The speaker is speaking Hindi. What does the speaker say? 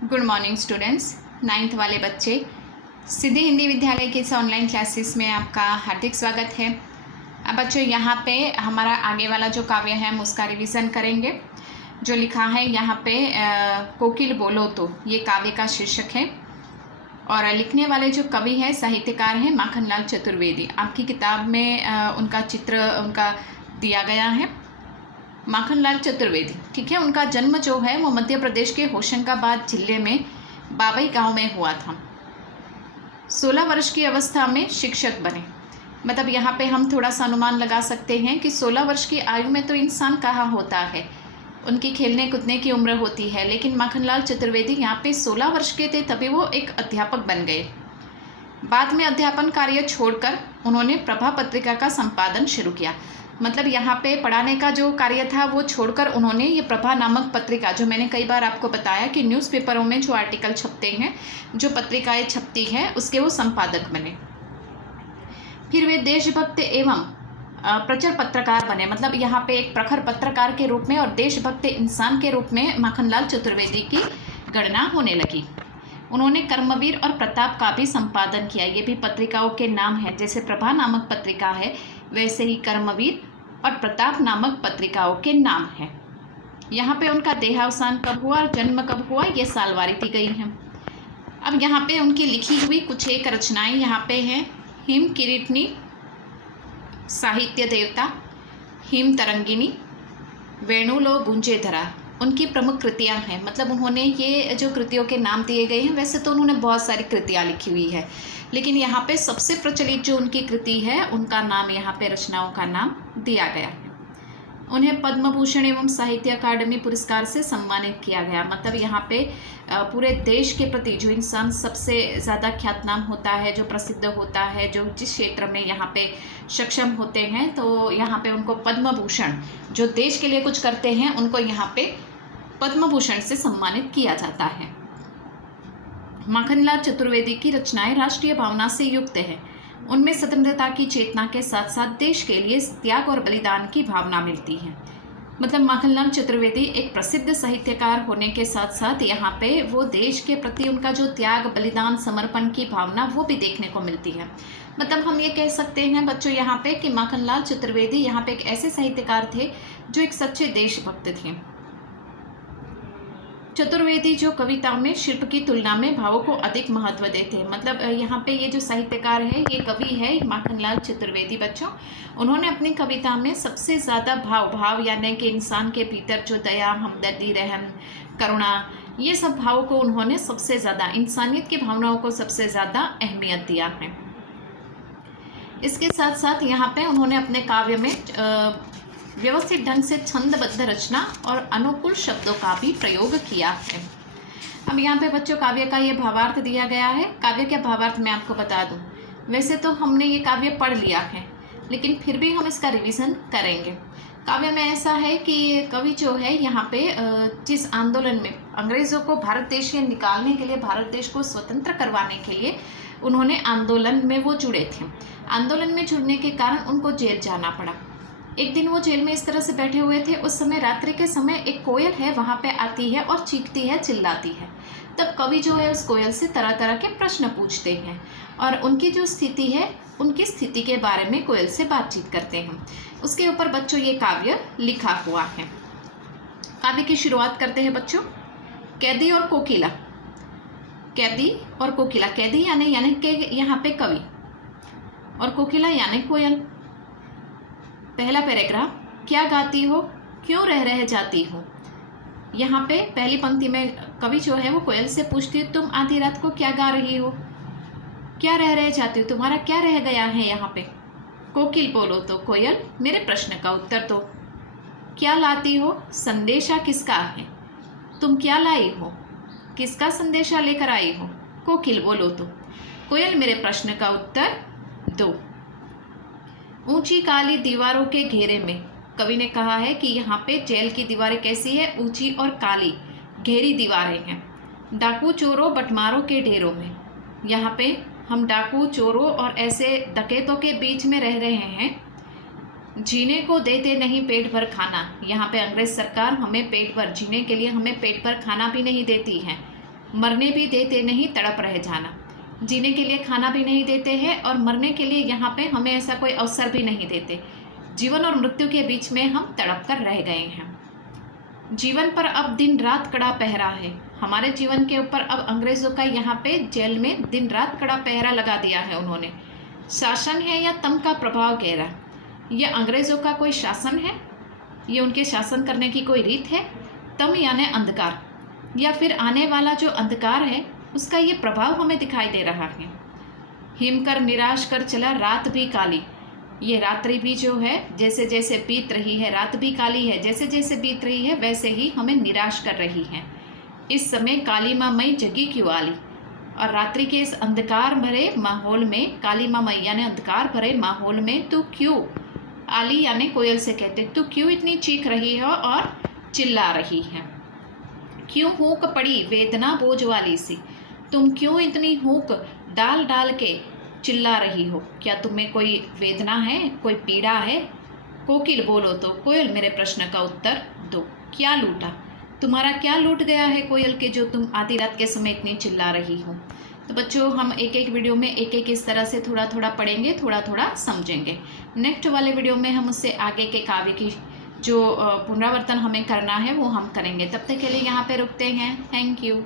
Good morning students. 9th वाले बच्चे, सिद्धि हिंदी विद्यालय के इस ऑनलाइन क्लासेस में आपका हार्दिक स्वागत है। अब बच्चों यहाँ पे हमारा आगे वाला जो काव्य है हम उसका रिवीजन करेंगे। जो लिखा है यहाँ पे कोकिल बोलो तो, ये काव्य का शीर्षक है और लिखने वाले जो कवि हैं साहित्यकार हैं माखनलाल चतुर्वेदी। आपकी किताब में उनका चित्र उनका दिया गया है, माखनलाल चतुर्वेदी। ठीक है, उनका जन्म जो है वो मध्य प्रदेश के होशंगाबाद जिले में बाबई गांव में हुआ था। 16 वर्ष की अवस्था में शिक्षक बने। मतलब यहाँ पे हम थोड़ा सा अनुमान लगा सकते हैं कि 16 वर्ष की आयु में तो इंसान कहाँ होता है, उनकी खेलने कूदने की उम्र होती है। लेकिन माखनलाल चतुर्वेदी यहाँ पे 16 वर्ष के थे तभी वो एक अध्यापक बन गए। बाद में अध्यापन कार्य छोड़कर उन्होंने प्रभा पत्रिका का संपादन शुरू किया। मतलब यहाँ पे पढ़ाने का जो कार्य था वो छोड़कर उन्होंने ये प्रभा नामक पत्रिका, जो मैंने कई बार आपको बताया कि न्यूज़पेपरों में जो आर्टिकल छपते हैं, जो पत्रिकाएं छपती हैं, उसके वो संपादक बने। फिर वे देशभक्त एवं प्रचर पत्रकार बने। मतलब यहाँ पे एक प्रखर पत्रकार के रूप में और देशभक्त इंसान के रूप में माखनलाल चतुर्वेदी की गणना होने लगी। उन्होंने कर्मवीर और प्रताप का भी संपादन किया। ये भी पत्रिकाओं के नाम है, जैसे प्रभा नामक पत्रिका है वैसे ही कर्मवीर और प्रताप नामक पत्रिकाओं के नाम हैं। यहाँ पे उनका देहावसान कब हुआ और जन्म कब हुआ ये सालवारी दी गई है। अब यहाँ पे उनकी लिखी हुई कुछ एक रचनाएं यहाँ पे हैं। हिम किरीटनी, साहित्य देवता, हिम तरंगिनी, वेणुलो गुंजे धरा, उनकी प्रमुख कृतियाँ हैं। मतलब उन्होंने ये जो कृतियों के नाम दिए गए हैं, वैसे तो उन्होंने बहुत सारी कृतियाँ लिखी हुई है, लेकिन यहाँ पे सबसे प्रचलित जो उनकी कृति है उनका नाम यहाँ पे रचनाओं का नाम दिया गया है। उन्हें पद्म भूषण एवं साहित्य अकादमी पुरस्कार से सम्मानित किया गया। मतलब यहाँ पे पूरे देश के प्रति जो इंसान सबसे ज़्यादा ख्यातनाम होता है, जो प्रसिद्ध होता है, जो जिस क्षेत्र में यहाँ पे सक्षम होते हैं, तो यहाँ पे उनको पद्म भूषण, जो देश के लिए कुछ करते हैं उनको यहाँ पे पद्म भूषण से सम्मानित किया जाता है। माखनलाल चतुर्वेदी की रचनाएं राष्ट्रीय भावना से युक्त है। उनमें स्वतंत्रता की चेतना के साथ साथ देश के लिए त्याग और बलिदान की भावना मिलती है। मतलब माखनलाल चतुर्वेदी एक प्रसिद्ध साहित्यकार होने के साथ साथ यहाँ पे वो देश के प्रति उनका जो त्याग, बलिदान, समर्पण की भावना वो भी देखने को मिलती है। मतलब हम ये कह सकते हैं बच्चों यहाँ पे कि माखनलाल चतुर्वेदी यहाँ पे एक ऐसे साहित्यकार थे जो एक सच्चे देशभक्त थे। चतुर्वेदी जो कविता में शिल्प की तुलना में भावों को अधिक महत्व देते हैं। मतलब यहाँ पे ये जो साहित्यकार है, ये कवि है माखनलाल चतुर्वेदी बच्चों, उन्होंने अपनी कविता में सबसे ज़्यादा भाव यानी कि इंसान के भीतर जो दया, हमदर्दी, रहम, करुणा, ये सब भावों को उन्होंने सबसे ज़्यादा, इंसानियत की भावनाओं को सबसे ज़्यादा अहमियत दिया है। इसके साथ साथ यहाँ पे उन्होंने अपने काव्य में व्यवस्थित ढंग से छंदबद्ध रचना और अनुकूल शब्दों का भी प्रयोग किया है। अब यहाँ पे बच्चों काव्य का ये भावार्थ दिया गया है। काव्य के भावार्थ मैं आपको बता दूँ, वैसे तो हमने ये काव्य पढ़ लिया है, लेकिन फिर भी हम इसका रिवीजन करेंगे। काव्य में ऐसा है कि कवि जो है यहाँ पे जिस आंदोलन में अंग्रेज़ों को भारत देश से निकालने के लिए, भारत देश को स्वतंत्र करवाने के लिए उन्होंने आंदोलन में वो जुड़े थे। आंदोलन में जुड़ने के कारण उनको जेल जाना पड़ा। एक दिन वो जेल में इस तरह से बैठे हुए थे, उस समय रात्रि के समय एक कोयल है वहाँ पे आती है और चीखती है, चिल्लाती है। तब कवि जो है उस कोयल से तरह तरह के प्रश्न पूछते हैं और उनकी जो स्थिति है, उनकी स्थिति के बारे में कोयल से बातचीत करते हैं। उसके ऊपर बच्चों ये काव्य लिखा हुआ है। काव्य की शुरुआत करते हैं बच्चों। कैदी और कोकिला। कैदी और कोकिला, कैदी यानी कि यहाँ पे कवि, और कोकिला यानी कोयल। पहला पैराग्राफ, क्या गाती हो, क्यों रह जाती हो। यहाँ पे पहली पंक्ति में कवि जो है वो कोयल से पूछती है, तुम आधी रात को क्या गा रही हो, क्या रह जाती हो, तुम्हारा क्या रह गया है यहाँ पे। कोकिल बोलो तो, कोयल मेरे प्रश्न का उत्तर दो। क्या लाती हो, संदेशा किसका है, तुम क्या लाई हो, किसका संदेशा लेकर आई हो। कोकिल बोलो तो, कोयल मेरे प्रश्न का उत्तर दो। ऊंची काली दीवारों के घेरे में, कवि ने कहा है कि यहाँ पे जेल की दीवारें कैसी है, ऊंची और काली घेरी दीवारें हैं। डाकू चोरों बटमारों के ढेरों में, यहाँ पे हम डाकू चोरों और ऐसे डकैतों के बीच में रह रहे हैं। जीने को देते नहीं पेट भर खाना, यहाँ पे अंग्रेज सरकार हमें पेट भर जीने के लिए हमें पेट भर खाना भी नहीं देती है। मरने भी देते नहीं तड़प रह जाना। जीने के लिए खाना भी नहीं देते हैं और मरने के लिए यहाँ पे हमें ऐसा कोई अवसर भी नहीं देते। जीवन और मृत्यु के बीच में हम तड़प कर रह गए हैं। जीवन पर अब दिन रात कड़ा पहरा है। हमारे जीवन के ऊपर अब अंग्रेज़ों का यहाँ पे जेल में दिन रात कड़ा पहरा लगा दिया है उन्होंने। शासन है या तम का प्रभाव गहरा। ये अंग्रेज़ों का कोई शासन है, ये उनके शासन करने की कोई रीत है। तम यानी अंधकार, या फिर आने वाला जो अंधकार है उसका ये प्रभाव हमें दिखाई दे रहा है। हिम कर निराश कर चला रात भी काली। ये रात्रि भी जो है जैसे जैसे बीत रही है, रात भी काली है, जैसे जैसे बीत रही है वैसे ही हमें निराश कर रही है। इस समय काली माँ मई जगी क्यों आली। और रात्रि के इस अंधकार भरे माहौल में, काली माँ मई यानी अंधकार भरे माहौल में तू क्यों, आली यानी कोयल से कहते, तू क्यों इतनी चीख रही है और चिल्ला रही है। क्यों हूक पड़ी वेदना बोझ वाली सी। तुम क्यों इतनी हूक डाल डाल के चिल्ला रही हो। क्या तुम्हें कोई वेदना है, कोई पीड़ा है। कोकिल बोलो तो कोयल मेरे प्रश्न का उत्तर दो। क्या लूटा, तुम्हारा क्या लूट गया है कोयल के जो तुम आधी रात के समय इतनी चिल्ला रही हो। तो बच्चों हम एक एक वीडियो में एक एक इस तरह से थोड़ा थोड़ा पढ़ेंगे, थोड़ा थोड़ा समझेंगे। नेक्स्ट वाले वीडियो में हम उससे आगे के काव्य की जो पुनरावर्तन हमें करना है वो हम करेंगे। तब तक के लिए यहाँ पे रुकते हैं। Thank you.